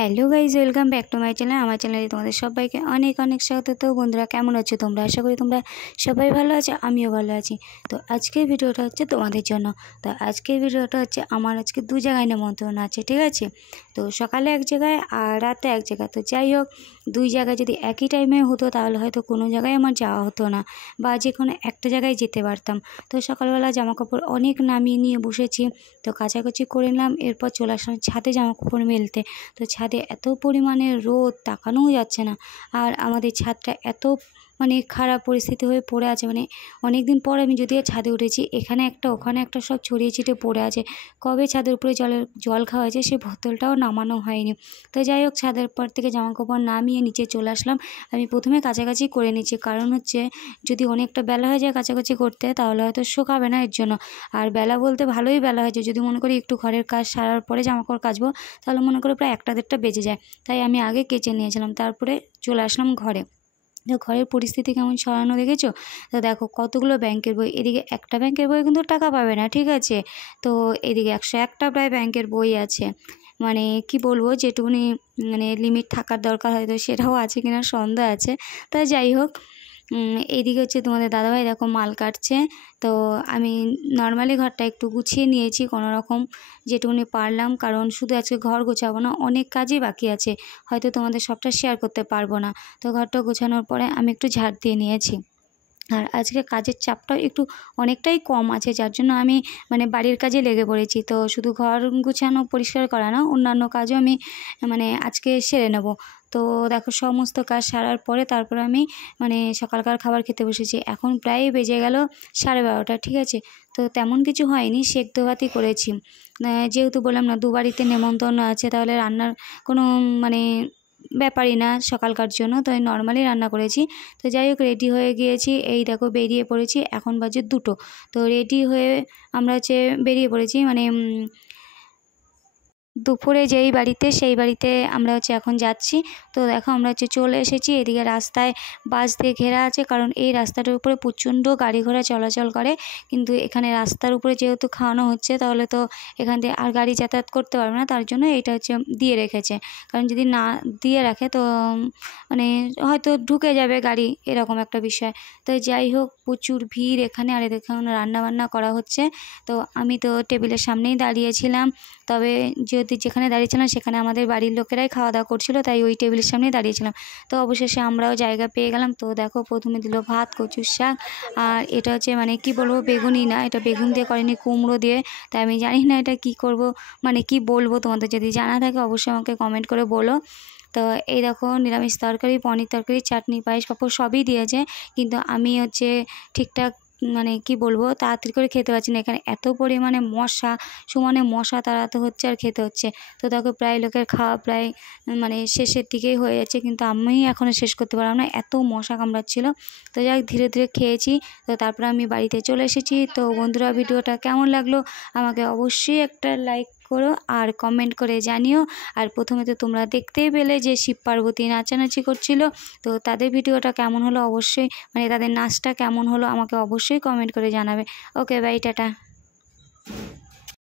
Hello guys, welcome back to my channel. আমার চ্যানেলে তোমাদের সবাইকে অনেক অনেক স্বাগত। তো বন্ধুরা, কেমন আছো তোমরা? আশা করি তোমরা সবাই ভালো আছো, আমিও ভালো আছি। তো আজকের ভিডিওটা হচ্ছে তোমাদের জন্য। তো আজকের ভিডিওটা হচ্ছে আমার আজকে দু জায়গায় নেমন্তন্ন আছে, ঠিক আছে? তো সকালে এক জায়গায় আর রাতে এক জায়গায়। তো যাই হোক, দুই জায়গায় যদি একই টাইমে হতো তাহলে হয়তো কোনো জায়গায় আমার যাওয়া হতো না, বা যে কোনো একটা জায়গায় যেতে পারতাম। তো সকালবেলা জামাকাপড় অনেক নামিয়ে নিয়ে বসেছি, তো কাচাকুচি করে নিলাম। এরপর চলে আসলাম ছাদে জামাকাপড় মেলতে। তো ছাদে এত পরিমাণে রোদ, তাকানোও যাচ্ছে না। আর আমাদের ছাদটা এত খারাপ পরিস্থিতি হয়ে পড়ে আছে, অনেক দিন পর আমি যদিও ছাদে উঠেছি। এখানে একটা ওখানে একটা সব ছড়িয়ে ছিটে পড়ে আছে। কবে ছাদের উপরে জল খাওয়া হয়েছে সেই বোতলটাও নামানো হয়নি। তো যাই হোক, ছাদের পর থেকে জামাকাপড় নামিয়ে নিচে চলে আসলাম। আমি প্রথমে কাচাকাচি করে নিচ্ছি, কারণ হচ্ছে যদি অনেকটা বেলা হয়ে যায় কাচাকাচি করতে তাহলে হয়তো শুকাবে না, এর জন্য। আর বেলা বলতে ভালোই বেলা হয়েছে, যদি মনে করি একটু ঘরের কাজ সারার পরে জামাকাপড় কাচবো তাহলে মনে করো প্রায় 1টা-1:30টা বেজে যায়। তাই আমি আগে কেচে নিয়েছিলাম, তারপরে চলে আসলাম ঘরে। তো ঘরের পরিস্থিতি কেমন ছড়ানো দেখেছো? তো দেখো কতগুলো ব্যাংকের বই। এদিকে একটা ব্যাংকের বই কিন্তু টাকা পাবে না, ঠিক আছে? তো এদিকে 101টা প্রায় ব্যাংকের বই আছে। কি বলবো, যেটুকুনি লিমিট থাকার দরকার হয়তো সেটাও আছে কিনা সন্দেহ আছে। তা যাই হোক, এইদিকে হচ্ছে তোমাদের দাদাভাই দেখো মাল কাটছে। তো আমি নর্মালি ঘরটা একটু গুছিয়ে নিয়েছি কোনো রকম, যেটুকুনি পারলাম, কারণ শুধু আজকে ঘর গোছাবো না, অনেক কাজই বাকি আছে, হয়তো তোমাদের সবটা শেয়ার করতে পারবো না। তো ঘরটা গোছানোর পরে আমি একটু ঝাড় দিয়ে নিয়েছি। আর আজকে কাজের চাপটাও একটু অনেকটাই কম আছে, যার জন্য আমি বাড়ির কাজে লেগে পড়েছি। তো শুধু ঘর গুছানো পরিষ্কার করা না, অন্যান্য কাজও আমি আজকে সেরে নেব। তো দেখো সমস্ত কাজ সারার পরে তারপর আমি সকালকার খাবার খেতে বসেছি। এখন প্রায় বেজে গেল 12:30, ঠিক আছে? তো তেমন কিছু হয়নি, সেদ্ধ ভাতই করেছি। যেহেতু বললাম না দুবাড়িতে নেমন্তন্ন আছে, তাহলে রান্নার কোনো ব্যাপারই না সকালকার জন্য, তো আমি নর্মালি রান্না করেছি। তো যাই হোক, রেডি হয়ে গিয়েছি, এই দেখো বেরিয়ে পড়েছি। এখন বাজে 2টো। তো রেডি হয়ে আমরা বেরিয়ে পড়েছি দুপুরে যেই বাড়িতে সেই বাড়িতে আমরা এখন যাচ্ছি। তো দেখো আমরা চলে এসেছি। এদিকে রাস্তায় বাস দিয়ে ঘেরা আছে, কারণ এই রাস্তাটার উপরে প্রচণ্ড গাড়ি ঘোড়া চলাচল করে। কিন্তু এখানে রাস্তার উপরে যেহেতু খাওয়ানো হচ্ছে, তাহলে তো এখান থেকে আর গাড়ি যাতায়াত করতে পারবে না, তার জন্য এটা দিয়ে রেখেছে। কারণ যদি না দিয়ে রাখে তো হয়তো ঢুকে যাবে গাড়ি, এরকম একটা বিষয়। তো যাই হোক, প্রচুর ভিড় এখানে। আর এখানে রান্নাবান্না করা হচ্ছে। তো আমি তো টেবিলের সামনেই দাঁড়িয়েছিলাম, তবে যেখানে দাঁড়িয়েছিলাম সেখানে আমাদের বাড়ির লোকেরাই খাওয়া দাওয়া করছিলো, তাই ওই টেবিলের সামনেই দাঁড়িয়েছিলাম। তো অবশেষে আমরাও জায়গা পেয়ে গেলাম। তো দেখো প্রথমে দিল ভাত, কচুর শাক, আর এটা হচ্ছে কি বলবো, বেগুনই না, এটা বেগুন দিয়ে করেনি, কুমড়ো দিয়ে। তাই আমি জানি না এটা কি করব, কি বলবো। তোমাদের যদি জানা থাকে অবশ্যই আমাকে কমেন্ট করে বলো। তো এই দেখো নিরামিষ তরকারি, পনির তরকারি, চাটনি, পায়েস, পাঁপড় সবই দিয়েছে। কিন্তু আমি ঠিকঠাক কি বলবো, তাড়াতাড়ি করে খেতে পারছি না। এখানে এত পরিমাণে মশা, সমানে মশা তাড়াতে হচ্ছে আর খেতে হচ্ছে। তো দেখো প্রায় লোকের খাওয়া প্রায় শেষের দিকেই হয়ে যাচ্ছে, কিন্তু আমি এখনও শেষ করতে পারলাম না, এত মশা কামড়াচ্ছিল। তো যাই ধীরে ধীরে খেয়েছি। তো তারপরে আমি বাড়িতে চলে এসেছি। তো বন্ধুরা, ভিডিওটা কেমন লাগলো আমাকে অবশ্যই একটা লাইক করো আর কমেন্ট করে জানিও। আর প্রথমে তো তোমরা দেখতেই পেলে যে শিব পার্বতী নাচানাচি করছিল। তো তাদের ভিডিওটা কেমন হলো অবশ্যই, তাদের নাচটা কেমন হলো আমাকে অবশ্যই কমেন্ট করে জানাবে। ওকে, বাই, টাটা।